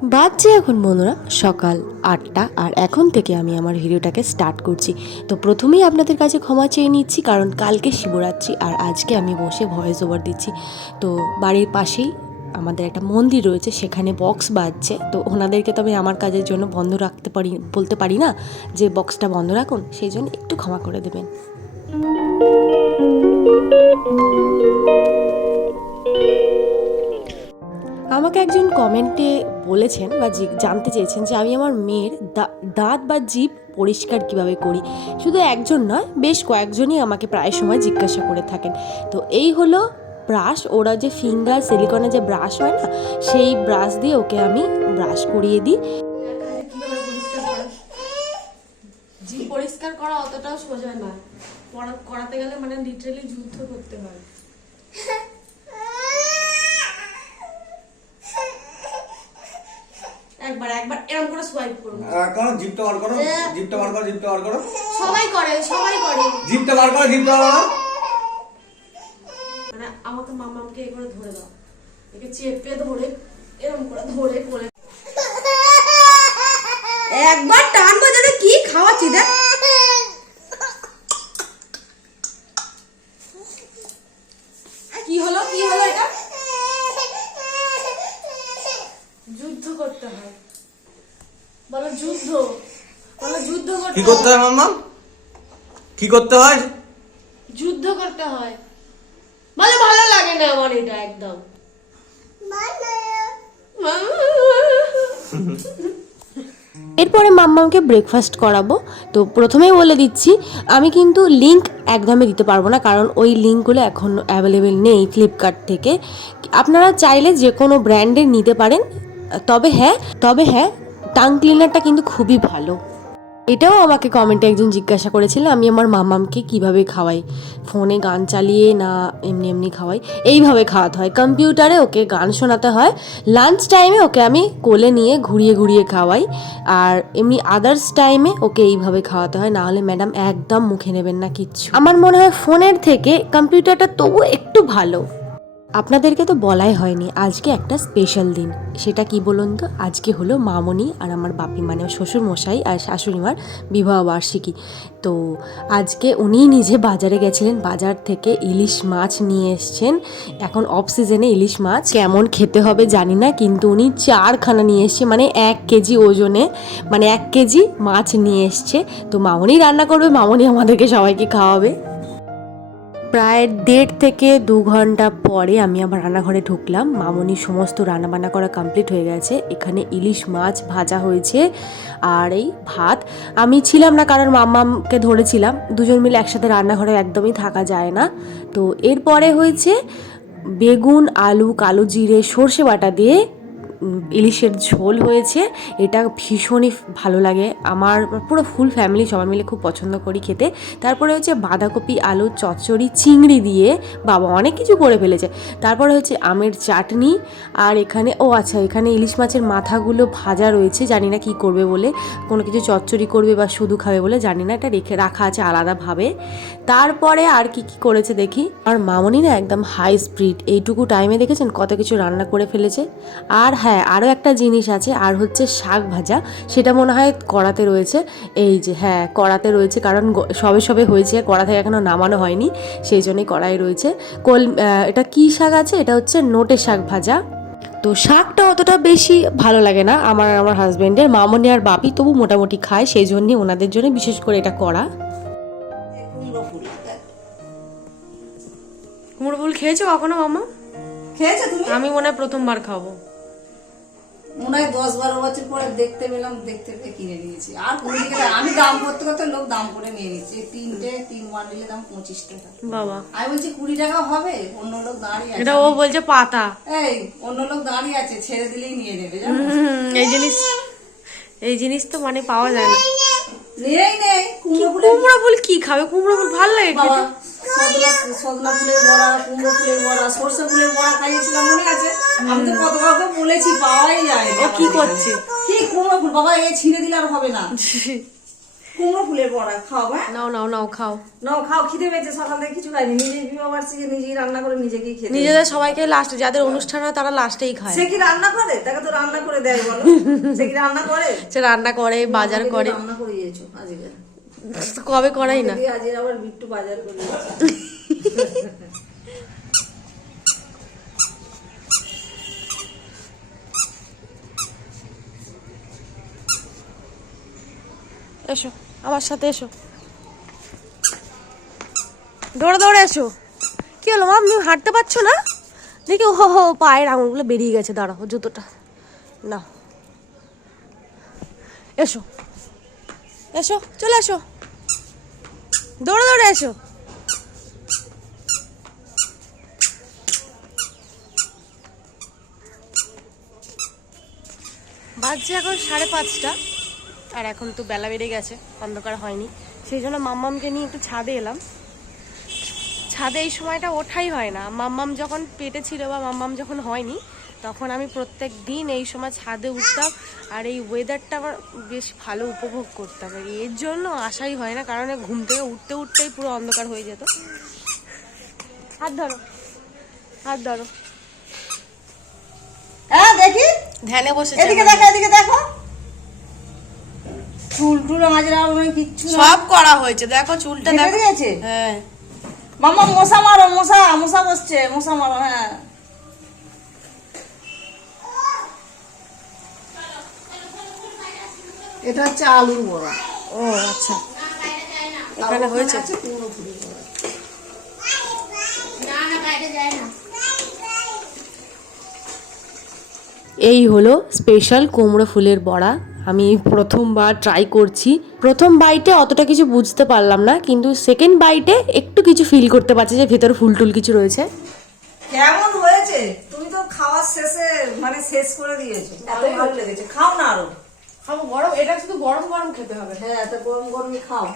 বাজছে এখন বন্ধুরা সকাল আটটা আর এখন থেকে আমি আমার ভিডিওটাকে স্টার্ট করছি। তো প্রথমেই আপনাদের কাছে ক্ষমা চেয়ে নিচ্ছি, কারণ কালকে শিবরাত্রি আর আজকে আমি বসে ভয়েস ওভার দিচ্ছি। তো বাড়ির পাশেই আমাদের একটা মন্দির রয়েছে, সেখানে বক্স বাজছে। তো ওনাদেরকে তো আমি আমার কাজের জন্য বন্ধ রাখতে পারি, বলতে পারি না যে বক্সটা বন্ধ রাখুন, সেই জন্য একটু ক্ষমা করে দেবেন। আমাকে একজন কমেন্টে বলেছেন বা জানতে চেয়েছেন যে আমি আমার মেয়ের দাঁত বা জিভ পরিষ্কার কীভাবে করি। শুধু একজন নয়, বেশ কয়েকজনই আমাকে প্রায় সময় জিজ্ঞাসা করে থাকেন। তো এই হলো ব্রাশ, ওরা যে ফিঙ্গার সিলিকনের যে ব্রাশ হয় না, সেই ব্রাশ দিয়ে ওকে আমি ব্রাশ করিয়ে দিই। পরিষ্কার করা অতটাও সোজা না করাতে গেলে মানে লিটারালি যুদ্ধ করতে হয়। একবার একবার এরকম করে সোয়াইপ করব করো জিপটা বার করো জিপটা বার করো জিপটা বার করো। সবাই করে সবাই করে। জিপটা বার করো জিপটা বার করো। মানে আমাকে মামাকে এ করে ধরে দাও। একে চেপে ধরে এরকম করে ধরে করে। একবার টান বাজারে কি খাওয়াচ্ছি দেখ। কি হলো কি হলো এটা? যুদ্ধ করতে হয়। বলো যুদ্ধ। বলো যুদ্ধ করতে কি করতে হয় মাম্মা? কি করতে হয়? যুদ্ধ করতে হয়। মানে ভালো লাগে না আমার এটা একদম। এরপরে মাম্মামকে ব্রেকফাস্ট করাবো। তো প্রথমেই বলে দিচ্ছি আমি কিন্তু লিঙ্ক একদমই দিতে পারব না কারণ ওই লিঙ্কগুলো এখন অ্যাভেলেবেল নেই ফ্লিপকার্ট থেকে। আপনারা চাইলে যে কোনো ব্র্যান্ডের নিতে পারেন। তবে হ্যাঁ তবে হ্যাঁ টাং ক্লিনারটা কিন্তু খুবই ভালো। এটাও আমাকে কমেন্টে একজন জিজ্ঞাসা করেছিল, আমি আমার মামামকে কীভাবে খাওয়াই? ফোনে গান চালিয়ে না এমনি এমনি খাওয়াই? এইভাবে খাওয়াতে হয়। কম্পিউটারে ওকে গান শোনাতে হয়। লাঞ্চ টাইমে ওকে আমি কোলে নিয়ে ঘুরিয়ে ঘুরিয়ে খাওয়াই। আর এমনি আদার্স টাইমে ওকে এইভাবে খাওয়াতে হয়। না হলে ম্যাডাম একদম মুখে নেবেন না কিচ্ছু। আমার মনে হয় ফোনের থেকে কম্পিউটারটা তবু একটু ভালো। আপনাদেরকে তো বলাই হয়নি, আজকে একটা স্পেশাল দিন। সেটা কি বলুন তো? আজকে হলো মামনি আর আমার বাপি মানে শ্বশুর মশাই আর শাশুড়িমার বিবাহ বার্ষিকী। তো আজকে উনিই নিজে বাজারে গেছিলেন, বাজার থেকে ইলিশ মাছ নিয়ে এসছেন। এখন অফ সিজনে ইলিশ মাছ কেমন খেতে হবে জানি না, কিন্তু উনি চারখানা নিয়ে এসছে মানে এক কেজি ওজনে মানে এক কেজি মাছ নিয়ে এসছে। তো মামনি রান্না করবে, মামনি আমাদেরকে সবাইকে খাওয়াবে। প্রায় দেড় থেকে দু ঘণ্টা পরে আমি আবার রান্নাঘরে ঢুকলাম। মামনি সমস্ত রান্নাবান্না করা কমপ্লিট হয়ে গেছে। এখানে ইলিশ মাছ ভাজা হয়েছে আর এই ভাত। আমি ছিলাম না কারণ মাম্মামকে ধরেছিলাম। দুজন মিলে একসাথে রান্নাঘরে একদমই থাকা যায় না। তো এরপরে হয়েছে বেগুন, আলু, কালো জিরে, সর্ষে বাটা দিয়ে ইলিশের ঝোল হয়েছে। এটা ভীষণই ভালো লাগে। আমার পুরো ফুল ফ্যামিলি সবাই মিলে খুব পছন্দ করি খেতে। তারপরে হচ্ছে বাঁধাকপি, আলু, চচ্চড়ি, চিংড়ি দিয়ে বাবা অনেক কিছু করে ফেলেছে। তারপরে হচ্ছে আমের চাটনি আর এখানে, ও আচ্ছা এখানে ইলিশ মাছের মাথাগুলো ভাজা রয়েছে। জানি না কি করবে বলে, কোনো কিছু চচ্চড়ি করবে বা শুধু খাবে বলে জানি না। এটা রেখে রাখা আছে আলাদাভাবে। তারপরে আর কি কি করেছে দেখি? আর মামনি না একদম হাই স্পিড এইটুকু টাইমে দেখেছেন কত কিছু রান্না করে ফেলেছে? আর হ্যাঁ আরও একটা জিনিস আছে আর হচ্ছে শাক ভাজা। সেটা মনে হয় কড়াতে রয়েছে। এই যে হ্যাঁ কড়াতে রয়েছে কারণ সবে সবে হয়েছে কড়া থেকে এখনও নামানো হয়নি সেই জন্যই কড়াই রয়েছে। কল এটা কি শাক আছে? এটা হচ্ছে নোটে শাক ভাজা। তো শাকটা অতটা বেশি ভালো লাগে না আমার আর আমার হাজব্যান্ডের মামনি আর বাপি তবু মোটামুটি খায় সেই জন্যই ওনাদের জন্য বিশেষ করে এটা করা কুমড়ো ফুল কুমড়ো ফুল খেয়েছো কখনো মামা? খেয়েছো তুমি? আমি মনে হয় প্রথমবার খাব। মনে হয় দশ বারো বছর পরে দেখতে পেলাম দেখতে পেয়ে কিনে নিয়েছি। আর কোনো দিকে আমি দাম করতে করতে লোক দাম করে নিয়ে নিচ্ছে তিনটে তিন বান্ডিলের দাম পঁচিশ টাকা। বাবা। আমি বলছি কুড়ি টাকা হবে অন্য লোক দাঁড়িয়ে আছে। এটা ও বলছে পাতা। এই অন্য লোক দাঁড়িয়ে আছে ছেড়ে দিলেই নিয়ে নেবে এই জিনিস এই জিনিস তো মানে পাওয়া যায় না। নিয়েই নেই কুমড়ো ফুল কি খাবে? কুমড়ো ফুল ভালো লাগে খেতে? সজনা ফুলের বড়া কুমড়ো ফুলের বড়া সর্ষে ফুলের বড়া খাইয়েছিলাম মনে আছে? কাউকে বলেছি পাওয়াই যায় ও কি করছে? কি কুমড়ো ফুল? বাবা এ ছিঁড়ে দিলে আর হবে না। কুমড়ো ফুলের বড়া খাও হ্যাঁ? নাও নাও নাও খাও। নাও খাও খিদে পেয়েছে সকাল থেকে কিছু খাইনি। নিজেই বিবাহ বার্ষিকে নিজেই রান্না করে নিজেকেই খেতে নিজেদের সবাইকে লাস্ট যাদের অনুষ্ঠান হয় তারা লাস্টেই খায়। সে কি রান্না করে? তাকে তো রান্না করে দেয় বলো। সে কি রান্না করে? সে রান্না করে বাজার করে। রান্না করে দিয়েছ আজকে। কবে করাই না? আজকে আবার বিট্টু বাজার করে এসো, আমার সাথে এসো। দৌড়ে দৌড়ে এসো। কি হলো, মা? আপনি হাঁটতে পারছ না? দেখি ও হো, পায়ের আঙুলগুলো বেরিয়ে গেছে, দাঁড়াও জুতোটা। না এসো। এসো, চলে এসো। দৌড়ে দৌড়ে এসো। বাজছে এখন সাড়ে পাঁচটা। আর এখন তো বেলা বেড়ে গেছে অন্ধকার হয়নি। সেই জন্য মাম্মামকে নিয়ে একটু ছাদে এলাম। ছাদে এই সময়টা ওঠাই হয় না। মাম্মাম যখন পেটে ছিল বা মাম্মাম যখন হয়নি তখন আমি প্রত্যেক দিন এই সময় ছাদে উঠতাম আর এই ওয়েদারটা আমার বেশ ভালো উপভোগ করতাম। আর এর জন্য আশাই হয় না কারণ ঘুম থেকে উঠতে উঠতেই পুরো অন্ধকার হয়ে যেত। হাত ধরো হাত ধরো। হ্যাঁ দেখি। ধ্যানে বসেছে এদিকে দেখো এদিকে দেখো। চুল টুল আমার কিচ্ছু সব করা হয়েছে দেখো চুলটা দেখো। দিয়েছে হ্যাঁ। মামা মশা মারো মশা মশা বসছে মশা মারো হ্যাঁ। এটা হচ্ছে আলুর বড়া। ও আচ্ছা। এখানে হয়েছে? এই হলো স্পেশাল কুমড়ো ফুলের বড়া। আমি প্রথমবার ট্রাই করছি। প্রথম বাইটে অতটা কিছু বুঝতে পারলাম না কিন্তু সেকেন্ড বাইটে একটু কিছু ফিল করতে পারছি যে ভেতরে ফুল টুল কিছু রয়েছে। কেমন হয়েছে? তুমি তো খাওয়ার শেষে মানে শেষ করে দিয়েছ। এত ভালো লেগেছে। খাও না আরও। খাব গরম এটা শুধু গরম গরম খেতে হবে। হ্যাঁ এত গরম গরমই খাও।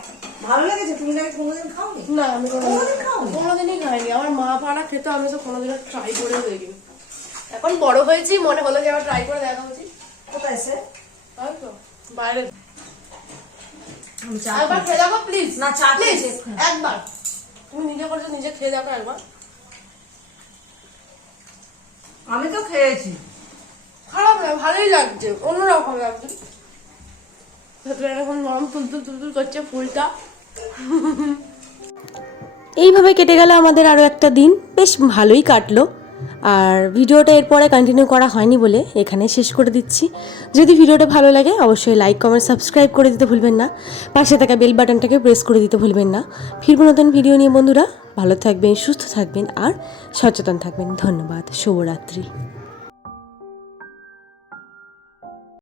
ভালো লেগেছে? তুমি নাকি কোনোদিন খাওনি? না আমি কোনো কোনোদিন খাওনি? কোনোদিনই খাইনি। আমার মা পাড়া খেতে আমি তো কোনোদিনও ট্রাই করে দেখিনি। এখন বড় হয়েছি মনে হলো যে আবার ট্রাই করে দেখা উচিত। বাইরে আমি একবার খেয়ে দেখো প্লিজ না, চা প্লিজ একবার। তুমি নিজে করছ নিজে খেয়ে দেখো একবার। আমি তো খেয়েছি। খারাপ না ভালোই লাগছে অন্যরকম লাগছে। ভেতরে এরকম নরম তুলতুল তুলতুল করছে ফুলটা। এইভাবে কেটে গেল আমাদের আরও একটা দিন। বেশ ভালোই কাটলো। আর ভিডিওটা এরপরে কন্টিনিউ করা হয়নি বলে এখানে শেষ করে দিচ্ছি। যদি ভিডিওটা ভালো লাগে, অবশ্যই লাইক কমেন্ট সাবস্ক্রাইব করে দিতে ভুলবেন না। পাশে থাকা বেল বাটনটাকে প্রেস করে দিতে ভুলবেন না। ফিরব নতুন ভিডিও নিয়ে বন্ধুরা। ভালো থাকবেন, সুস্থ থাকবেন আর সচেতন থাকবেন। ধন্যবাদ। শুভরাত্রি।